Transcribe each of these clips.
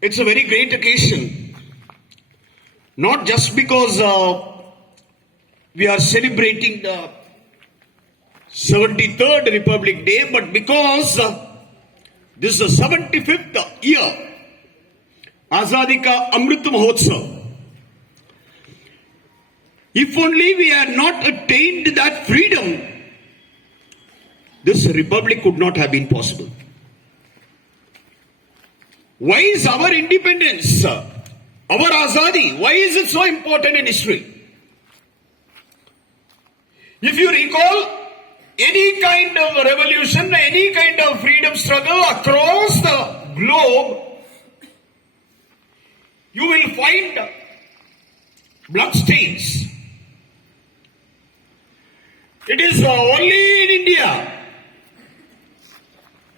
It's a very great occasion, not just because we are celebrating the 73rd Republic Day, but because this is the 75th year, Azadi Ka Amrit Mahotsav. If only we had not attained that freedom, this republic could not have been possible. Why is our independence, our Azadi, why is it so important in history? If you recall, any kind of revolution, any kind of freedom struggle across the globe, you will find bloodstains. It is only in India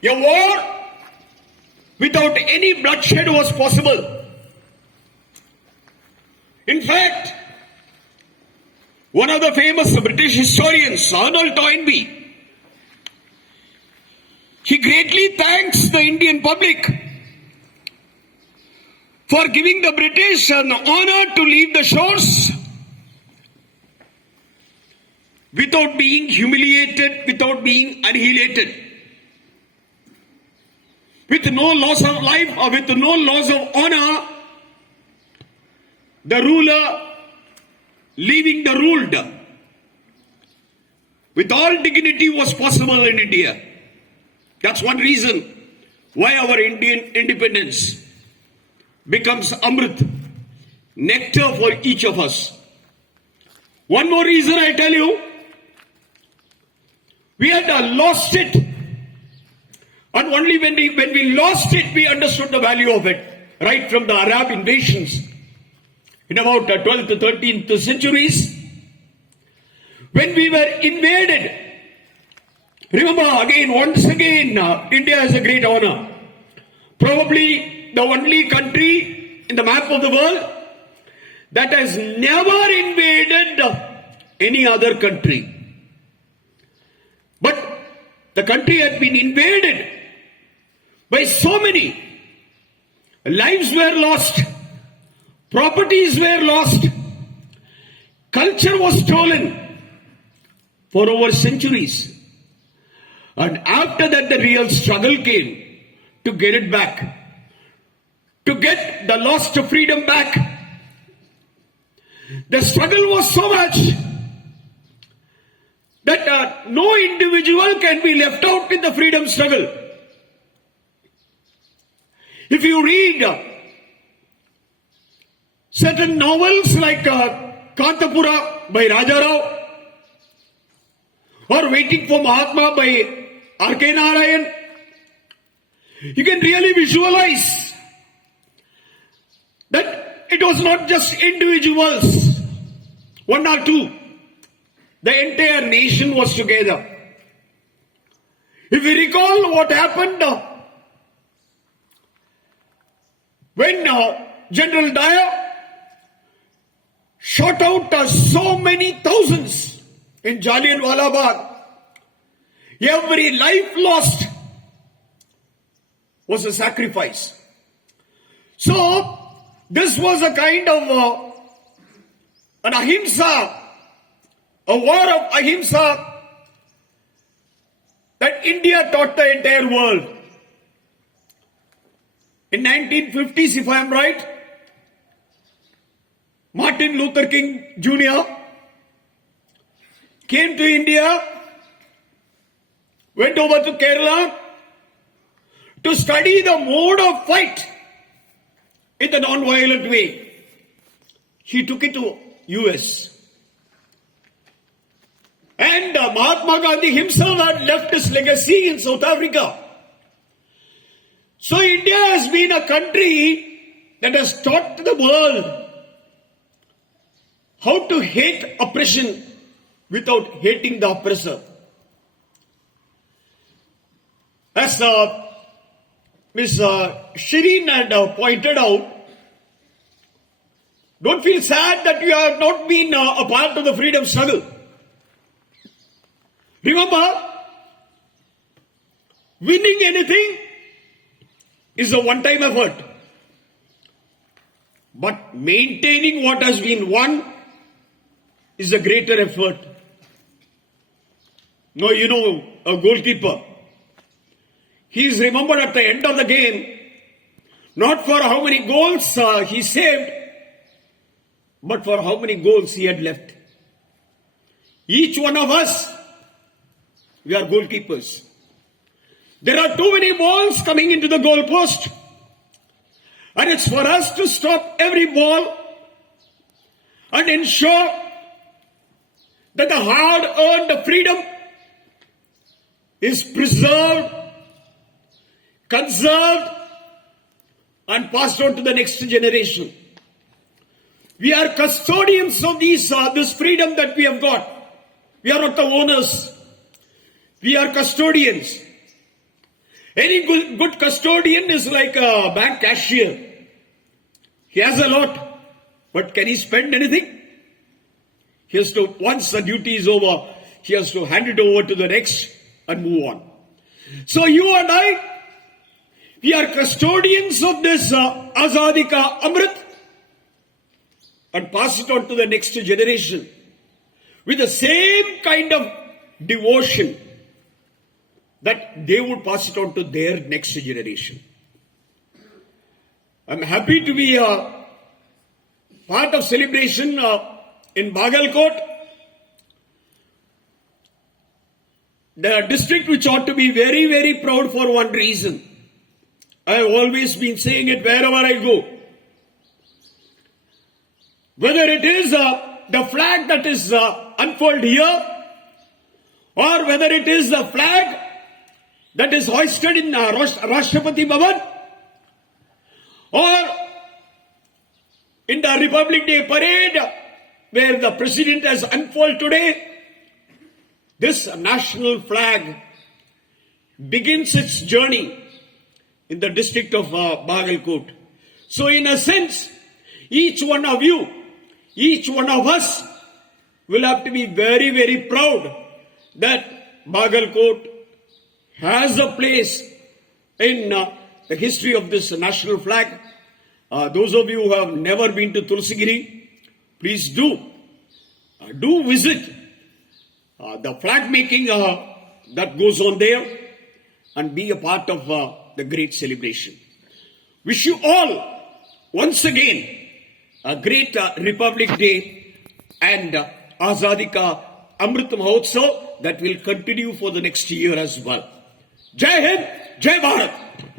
a war without any bloodshed was possible. In fact, one of the famous British historians, Arnold Toynbee, he greatly thanks the Indian public for giving the British an honor to leave the shores without being humiliated, without being annihilated, with no loss of life or with no loss of honor, the ruler leaving the ruled with all dignity was possible in India. That's one reason why our Indian independence becomes Amrit, nectar for each of us. One more reason I tell you, we had lost it, and only when we lost it, we understood the value of it. Right from the Arab invasions in about 12th to 13th centuries, when we were invaded. Remember, once again, India has a great honor. Probably the only country in the map of the world that has never invaded any other country. But the country had been invaded by so many. Lives were lost. Properties were lost. Culture was stolen for over centuries. And after that, the real struggle came to get it back, to get the lost freedom back. The struggle was so much that no individual can be left out in the freedom struggle. If you read certain novels like Kantapura by Rajarao or Waiting for Mahatma by R.K. Narayan, you can really visualize that it was not just individuals, one or two. The entire nation was together. If we recall what happened when General Dyer shot out so many thousands in Jallianwala Bagh, every life lost was a sacrifice. So, this was a kind of an ahimsa, a war of ahimsa that India taught the entire world. In 1950s, if I am right, Martin Luther King Jr. came to India, went over to Kerala to study the mode of fight in the non-violent way. He took it to US. And Mahatma Gandhi himself had left his legacy in South Africa. So India has been a country that has taught the world how to hate oppression without hating the oppressor. As Ms. Shireen had pointed out, don't feel sad that you have not been a part of the freedom struggle. Remember, winning anything is a one-time effort. But maintaining what has been won is a greater effort. Now, you know, a goalkeeper, he is remembered at the end of the game, not for how many goals he saved, but for how many goals he had left. Each one of us, we are goalkeepers. There are too many balls coming into the goal post, and it's for us to stop every ball and ensure that the hard-earned freedom is preserved, conserved, and passed on to the next generation. We are custodians of this freedom that we have got. We are not the owners. We are custodians. Any good custodian is like a bank cashier. He has a lot, but can he spend anything? He has to, once the duty is over, he has to hand it over to the next and move on. So you and I, we are custodians of this Azadi Ka Amrit and pass it on to the next generation with the same kind of devotion that they would pass it on to their next generation. I'm happy to be a part of celebration in Bagalkot, the district which ought to be very, very proud for one reason. I have always been saying it wherever I go. Whether it is the flag that is unfurled here, or whether it is the flag that is hoisted in Rashtrapati Bhavan, or in the Republic Day parade where the president has unfurled today, this national flag begins its journey in the district of Bagalkot. So in a sense, each one of you, each one of us will have to be very, very proud that Bagalkot has a place in the history of this national flag. Those of you who have never been to Tulsigiri, please do visit the flag making that goes on there and be a part of the great celebration. Wish you all once again a great Republic Day and Azadi Ka Amrit Mahotsav that will continue for the next year as well. Jai Hind, Jai Bharat.